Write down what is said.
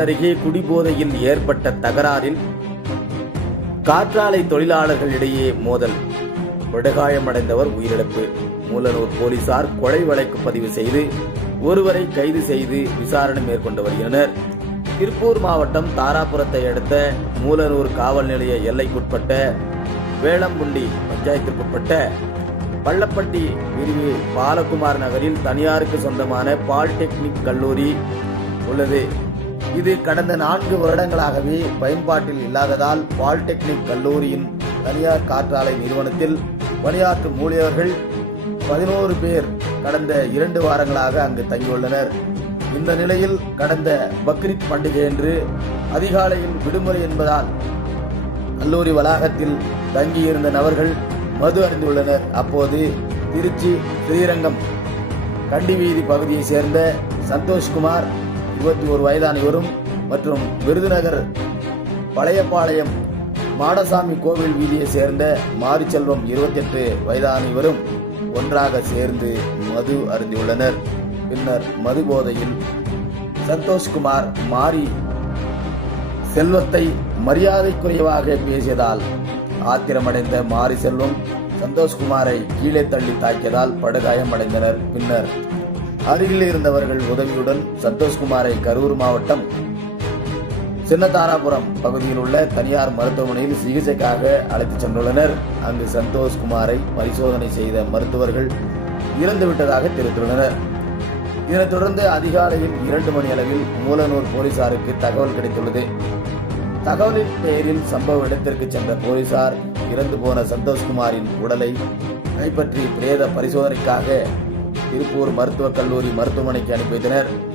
அருகே குடிபோதையில் ஏற்பட்ட தகராறில் காற்றாலை தொழிலாளர்களிடையே மோதல். படுகாயமடைந்தவர் உயிரிழப்பு. மூலனூர் போலீசார் கொலை வழக்கு பதிவு செய்து ஒருவரை கைது செய்து விசாரணை மேற்கொண்டு வருகின்றனர். திருப்பூர் மாவட்டம் தாராபுரத்தை அடுத்த மூலனூர் காவல் நிலைய எல்லைக்குட்பட்ட வேளம்புண்டி பஞ்சாயத்திற்குட்பட்ட பள்ளப்பட்டி பிரிவு பாலகுமார் நகரில் தனியாருக்கு சொந்தமான பாலிடெக்னிக் கல்லூரி உள்ளது. இது கடந்த நான்கு வருடங்களாகவே பயன்பாட்டில் இல்லாததால் பாலிடெக்னிக் கல்லூரியின் தனியார் காற்றாலை நிறுவனத்தில் பணியாற்றும் ஊழியர்கள் பதினோரு பேர் கடந்த இரண்டு வாரங்களாக அங்கு தங்கியுள்ளனர். இந்த நிலையில் கடந்த பக்ரீத் பண்டிகையன்று அதிகாலையில் விடுமுறை என்பதால் கல்லூரி வளாகத்தில் தங்கியிருந்த நபர்கள் மது அறிந்துள்ளனர் அப்போது திருச்சி ஸ்ரீரங்கம் கண்டி வீதி பகுதியைச் சேர்ந்த சந்தோஷ்குமார் இருபத்தி ஒரு வயதான இவரும் மற்றும் விருதுநகர் பழையபாளையம் மாடசாமி கோவில் வீதியைச் சேர்ந்த மாரிச்செல்வம் இருபத்தெட்டு வயதான இவரும் ஒன்றாக சேர்ந்து மது அருந்தியுள்ளனர். பின்னர் மது போதையில் சந்தோஷ்குமார் மாரி செல்வத்தை மரியாதைக்குறைவாக பேசியதால் ஆத்திரமடைந்த மாரி செல்வம் சந்தோஷ்குமாரை கீழே தள்ளி தாக்கியதால் படுகாயமடைந்தனர். பின்னர் அருகில் இருந்தவர்கள் உதவியுடன் சந்தோஷ்குமாரை கரூர் மாவட்டம் சின்னதாராபுரம் பகுதியில் உள்ள தனியார் மருத்துவமனையில் சிகிச்சைக்காக அழைத்துச் சென்றுள்ளனர். அங்கு சந்தோஷ்குமாரை பரிசோதனை செய்த மருத்துவர்கள் இறந்துவிட்டதாக தெரிவித்துள்ளனர். இதனைத் தொடர்ந்து அதிகாலையில் இரண்டு மணி அளவில் மூலனூர் போலீசாருக்கு தகவல் கிடைத்துள்ளது. தகவலின் பெயரில் சம்பவ இடத்திற்கு சென்ற போலீசார் இறந்து போன சந்தோஷ்குமாரின் உடலை கைப்பற்றி பிரேத பரிசோதனைக்காக திருப்பூர் மருத்துவக் கல்லூரி மருத்துவமனைக்கு அனுப்பி வைத்தனர்.